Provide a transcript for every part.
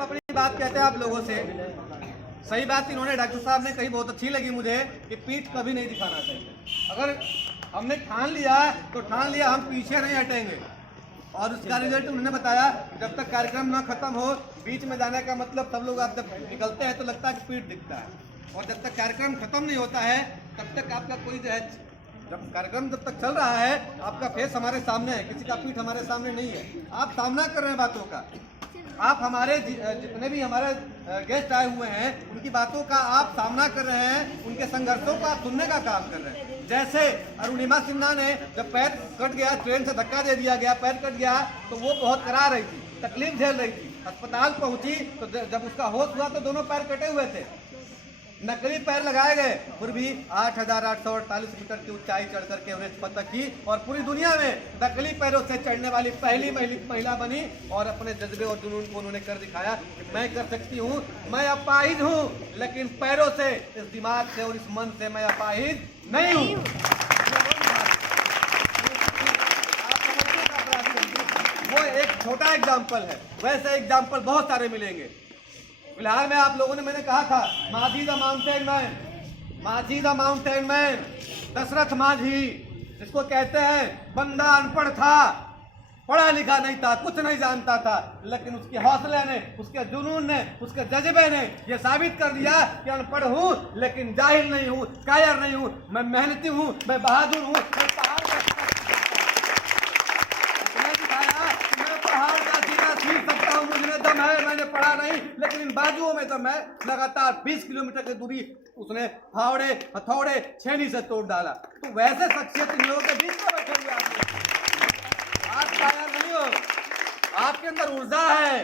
अपनी बात कहते हैं आप लोगों से। सही बात इन्होंने डॉक्टर साहब ने कही, बहुत अच्छी लगी मुझे कि पीठ कभी नहीं दिखाना चाहिए। अगर हमने ठान लिया तो ठान लिया, हम पीछे नहीं हटेंगे। और उसका रिजल्ट उन्होंने बताया, जब तक कार्यक्रम ना खत्म हो, बीच में जाने का मतलब सब लोग आप जब निकलते हैं तो लगता है कि पीठ दिखता है, और जब तक कार्यक्रम खत्म नहीं होता है तब तक आपका कोई जो है, जब कार्यक्रम जब तक चल रहा है आपका फेस हमारे सामने है, किसी का पीठ हमारे सामने नहीं है। आप सामना कर रहे हैं बातों का, आप हमारे जितने भी हमारे गेस्ट आए हुए हैं उनकी बातों का आप सामना कर रहे हैं, उनके संघर्षों को आप सुनने का काम कर रहे हैं। जैसे अरुणिमा सिन्हा ने जब पैर कट गया, ट्रेन से धक्का दे दिया गया, पैर कट गया, तो वो बहुत करा रही थी, तकलीफ झेल रही थी। अस्पताल पहुंची तो जब उसका होश हुआ तो दोनों पैर कटे हुए थे, नकली पैर लगाए गए, फिर भी 8,848 मीटर की ऊंचाई चढ़ करके एवरेस्ट फतह की और पूरी दुनिया में नकली पैरों से चढ़ने वाली पहली महिला बनी। और अपने जज्बे और जुनून को उन्होंने कर दिखाया कि मैं कर सकती हूँ, मैं अपाहिज हूँ, लेकिन पैरों से, इस दिमाग से और इस मन से मैं अपाहिज नहीं हूँ। वो एक छोटा एग्जाम्पल है, वैसे एग्जाम्पल बहुत सारे मिलेंगे। फिलहाल में आप लोगों ने, मैंने कहा था माझी द माउंटेन मैन, माझी द माउंटेन मैन, दशरथ माझी, जिसको कहते हैं बंदा अनपढ़ था, पढ़ा लिखा नहीं था, कुछ नहीं जानता था, लेकिन उसके हौसले ने, उसके जुनून ने, उसके जज्बे ने ये साबित कर दिया कि अनपढ़ हूँ लेकिन जाहिल नहीं हूँ, कायर नहीं हूँ, मैं मेहनती हूँ, मैं बहादुर हूँ, मैं पहाड़ का सीख सकता हूँ, मुझे दम है, मैंने पढ़ा नहीं, लेकिन इन बाजुओं में दम है। लगातार 20 किलोमीटर की दूरी उसने फावड़े हथौड़े छेनी से तोड़ डाला। तो वैसे शख्सियत इन लोगों के बीच में बैठे हुए आप कायर नहीं हो, आपके अंदर ऊर्जा है।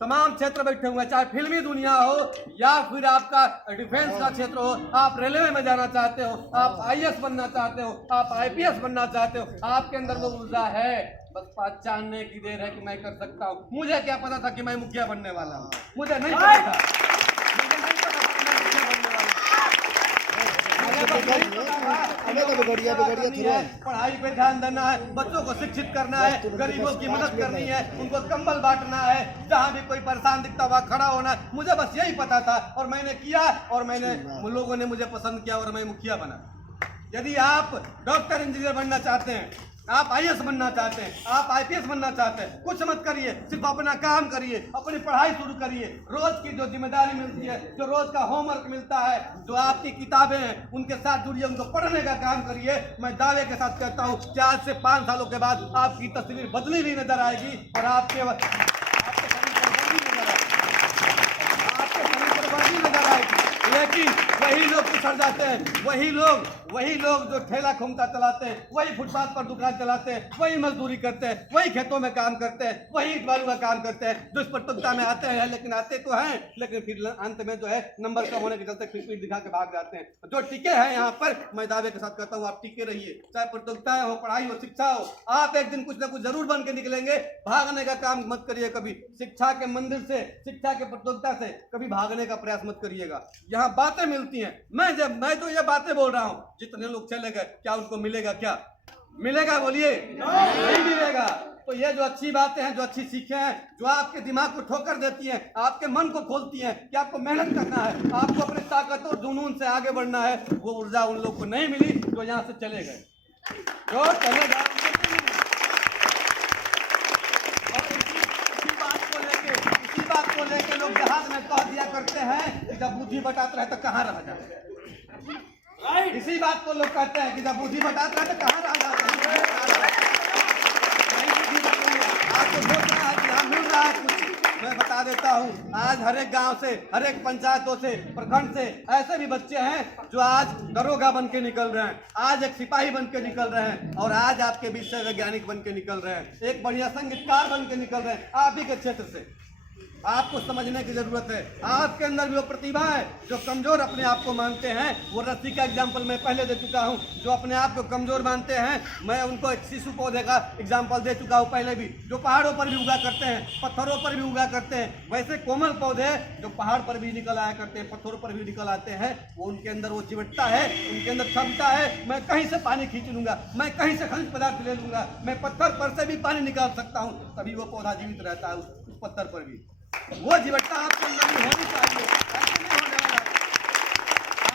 तमाम क्षेत्र बैठे हुए, चाहे फिल्मी दुनिया हो या फिर आपका डिफेंस का क्षेत्र हो, आप रेलवे में जाना चाहते हो, आप IAS बनना चाहते हो, आप IPS बनना चाहते हो, आपके अंदर वो ऊर्जा है, बस पहचानने की देर है कि मैं कर सकता हूँ। मुझे क्या पता था कि मैं मुखिया बनने वाला हूँ, मुझे नहीं पता था, पढ़ाई पे ध्यान देना है, बच्चों को शिक्षित करना है, गरीबों की मदद करनी है, उनको कंबल बांटना है, जहाँ भी कोई परेशान दिखता हुआ खड़ा होना है। मुझे बस यही पता था और मैंने किया, और लोगों ने मुझे पसंद किया और मैं मुखिया बना। यदि आप डॉक्टर इंजीनियर बनना चाहते हैं, आप IAS बनना चाहते हैं, आप IPS बनना चाहते हैं, कुछ मत करिए, सिर्फ अपना काम करिए, अपनी पढ़ाई शुरू करिए। रोज की जो जिम्मेदारी मिलती है, जो रोज का होमवर्क मिलता है, जो आपकी किताबें हैं, उनके साथ जुड़िए, उनको पढ़ने का काम करिए। मैं दावे के साथ कहता हूँ कि आज से 5 सालों के बाद आपकी तस्वीर बदली हुई नजर आएगी और आपके शरीर पर वर्दी नजर आएगी। लेकिन वही लोग पिछड़ जाते हैं, वही लोग जो ठेला खुमता चलाते हैं, वही फुटपाथ पर दुकान चलाते हैं, वही मजदूरी करते हैं, वही खेतों में काम करते हैं, वही ईंट बालू का काम करते हैं, जो इस प्रतियोगिता में आते हैं, लेकिन आते तो हैं, लेकिन फिर अंत में जो है नंबर कम होने के चलते फिर पीठ दिखा के भाग जाते हैं। जो टिके हैं यहाँ पर, मैं दावे के साथ कहता हूँ आप टिके रहिए, चाहे प्रतियोगिताएं हो, पढ़ाई हो, शिक्षा हो, आप एक दिन कुछ ना कुछ जरूर बन के निकलेंगे। भागने का काम मत करिए कभी, शिक्षा के मंदिर से, शिक्षा के प्रतियोगिता से कभी भागने का प्रयास मत करिएगा। यहाँ बातें मिलती हैं, मैं तो ये बातें बोल रहा हूँ, जितने लोग चले गए क्या उनको मिलेगा? क्या मिलेगा? बोलिए, नहीं मिलेगा। तो ये जो अच्छी बातें हैं, जो अच्छी सीखें हैं, जो आपके दिमाग को ठोकर देती हैं, आपके मन को खोलती हैं कि आपको मेहनत करना है, आपको अपनी ताकत और जुनून से आगे बढ़ना है, वो ऊर्जा उन लोग को नहीं मिली जो यहाँ से चले गए, जो चले गए। इसी बात को लेके लोग जहाज में कह दिया करते हैं कि जब बुद्धि बटाता है तो कहाँ रह जाए। इसी बात को लोग कहते हैं कि जब बुद्धि बटाता है तो कहाँ रह जाते हैं। आपको सोचना है कि यहाँ मिल रहा है कुछ, मैं बता देता हूँ, आज हर एक गांव से, हर एक पंचायतों से, प्रखंड से ऐसे भी बच्चे हैं जो आज दरोगा बन के निकल रहे हैं, आज एक सिपाही बन के निकल रहे हैं, और आज आपके बीच से वैज्ञानिक बन के निकल रहे हैं, एक बढ़िया संगीतकार बन के निकल रहे हैं। आप ही के क्षेत्र से आपको समझने की जरूरत है, आपके अंदर भी वो प्रतिभा है। जो कमजोर अपने आप को मानते हैं, वो रस्सी का एग्जाम्पल मैं पहले दे चुका हूँ। जो अपने आप को कमजोर मानते हैं, मैं उनको एक शिशु पौधे का एग्जाम्पल दे चुका हूँ पहले भी, जो पहाड़ों पर भी उगा करते हैं, पत्थरों पर भी उगा करते हैं। वैसे कोमल पौधे जो पहाड़ पर भी निकल आया करते हैं, पत्थरों पर भी निकल आते हैं, वो उनके अंदर वो चिमटता है, उनके अंदर क्षमता है, मैं कहीं से पानी खींच लूंगा, मैं कहीं से खनिज पदार्थ ले लूंगा, मैं पत्थर पर से भी पानी निकाल सकता हूँ, तभी वो पौधा जीवित रहता है उस पत्थर पर भी। वो जीवटता आपके अंदर भी होनी चाहिए, ऐसे नहीं होने वाला।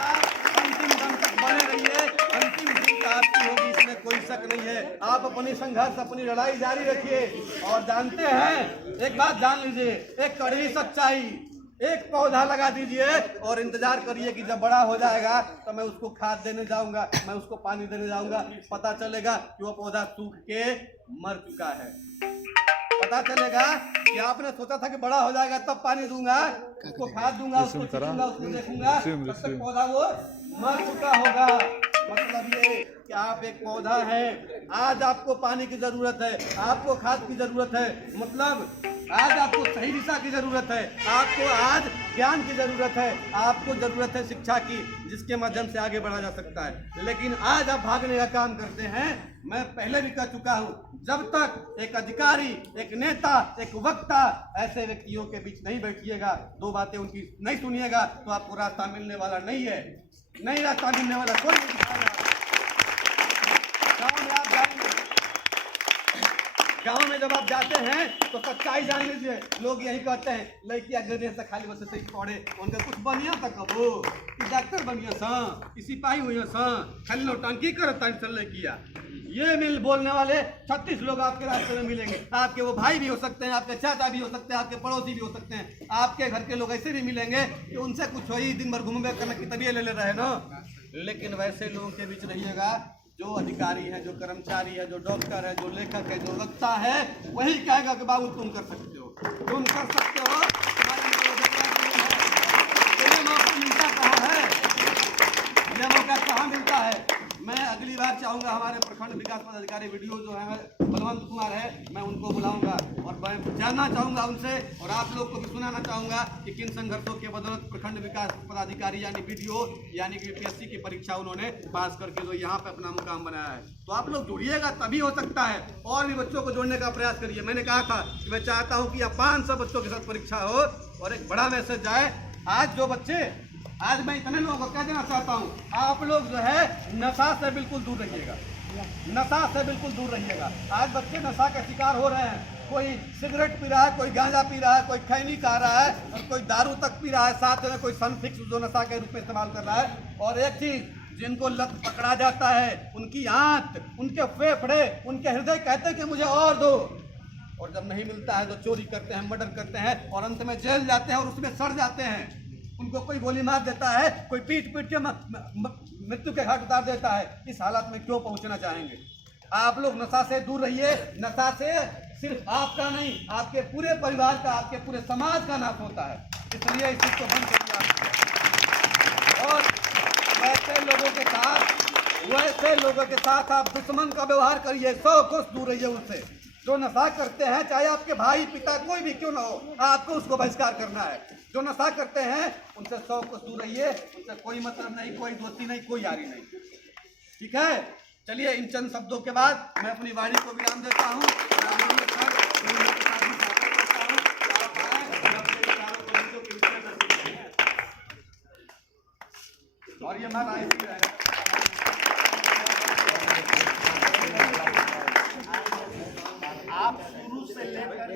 आप अंतिम दम तक बने रहिए, अंतिम जीत आपकी होगी, इसमें कोई शक नहीं है। आप अपनी संघर्ष, अपनी लड़ाई जारी रखिए। और जानते हैं, एक बात जान लीजिए, एक कड़वी सच्चाई, एक पौधा लगा दीजिए और इंतजार करिए कि जब बड़ा हो जाएगा तो मैं उसको खाद देने जाऊंगा, मैं उसको पानी देने जाऊंगा, पता चलेगा कि वो पौधा सूख के मर चुका है। पता चलेगा कि आपने सोचा था कि बड़ा हो जाएगा तब पानी दूंगा, उसको खाद दूंगा, उसको छीटूंगा, उसको देखूंगा, तब तक पौधा वो मर चुका होगा। मतलब ये कि आप एक पौधा है, आज आपको पानी की जरूरत है, आपको खाद की जरूरत है, मतलब आज आपको सही दिशा की जरूरत है, आपको आज ज्ञान की जरूरत है, आपको जरूरत है शिक्षा की, जिसके माध्यम से आगे बढ़ा जा सकता है। लेकिन आज आप भागने का काम करते हैं। मैं पहले भी कह चुका हूं, जब तक एक अधिकारी, एक नेता, एक वक्ता ऐसे व्यक्तियों के बीच नहीं बैठिएगा, दो बातें उनकी नहीं सुनिएगा, तो आपको रास्ता मिलने वाला नहीं है, नहीं रास्ता मिलने वाला, कोई नहीं दिखाएगा। गाँव में आप जाएंगे, गाँव में जब आप जाते हैं तो सच्चाई जान लीजिए, लोग यही कहते हैं लड़कियां गिरने से खाली बस से पढ़े, उनका कुछ बनिया तक हो कि डॉक्टर बनिया सा कि सिपाही हुई सा, खाली नौटंकी करता चल किया। ये मिल बोलने वाले 36 लोग आपके रास्ते में मिलेंगे। आपके वो भाई भी हो सकते हैं, आपके चाचा भी हो सकते हैं, आपके पड़ोसी भी हो सकते हैं, आपके घर के लोग ऐसे भी मिलेंगे कि उनसे कुछ हो ही, दिन भर घूमने करने की तबीयत ले रहे ना। लेकिन वैसे लोगों के बीच रहिएगा, जो अधिकारी है, जो कर्मचारी है, जो डॉक्टर है, जो लेखक है, जो वक्ता है, वही कहेगा कि बाबू तुम कर सकते हो, तुम कर सकते हो, तुम्हारे ये मौका मिलता कहाँ है, ये मौका कहाँ मिलता है। मैं अगली बार चाहूँगा हमारे प्रखंड विकास पदाधिकारी वीडियो जो है बलवंत कुमार है, मैं उनको बुलाऊंगा और मैं जानना चाहूँगा उनसे, और आप लोग को भी सुनाना चाहूँगा कि किन संघर्षों के बदौलत प्रखंड विकास पदाधिकारी यानी वीडियो यानी कि PSC की परीक्षा उन्होंने पास करके जो यहाँ पे अपना मुकाम बनाया है। तो आप लोग जुड़िएगा, तभी हो सकता है। और भी बच्चों को जोड़ने का प्रयास करिए। मैंने कहा था कि मैं चाहता हूँ कि यहाँ 500 बच्चों के साथ परीक्षा हो और एक बड़ा मैसेज जाए। आज जो बच्चे, आज मैं इतने लोगों को कह देना चाहता हूँ, आप लोग जो है नशा से बिल्कुल दूर रहिएगा, नशा से बिल्कुल दूर रहिएगा। आज बच्चे नशा का शिकार हो रहे हैं, कोई सिगरेट पी रहा है, कोई गांजा पी रहा है, कोई खैनी खा रहा है और कोई दारू तक पी रहा है, साथ में कोई सनफिक्स जो नशा के रूप में इस्तेमाल कर रहा है। और एक चीज, जिनको लत पकड़ा जाता है, उनकी आंत, उनके फेफड़े, उनके हृदय कहते हैं कि मुझे और दो, और जब नहीं मिलता है तो चोरी करते हैं, मर्डर करते हैं और अंत में जेल जाते हैं और उसमें सड़ जाते हैं। उनको कोई गोली मार देता है, कोई पीट पीट के मृत्यु के घाट उतार देता है। इस हालत में क्यों पहुंचना चाहेंगे। आप लोग नशा से दूर रहिए। नशा से सिर्फ आपका नहीं, आपके पूरे परिवार का, आपके पूरे समाज का नाश होता है, इसलिए इस चीज को बंद करिए। और वैसे लोगों के साथ आप दुश्मन का व्यवहार करिए, 100 कोस दूर रहिए उनसे। जो नशा करते हैं, चाहे आपके भाई पिता कोई भी क्यों ना हो, आपको उसको बहिष्कार करना है। जो नशा करते हैं उनसे 100 कोस दूर रहिए, उनसे कोई मतलब नहीं, कोई दोस्ती नहीं, कोई यारी नहीं। ठीक है, चलिए इन चंद शब्दों के बाद मैं अपनी वाणी को विराम देता हूँ। और ये मान आए आप शुरू से लेकर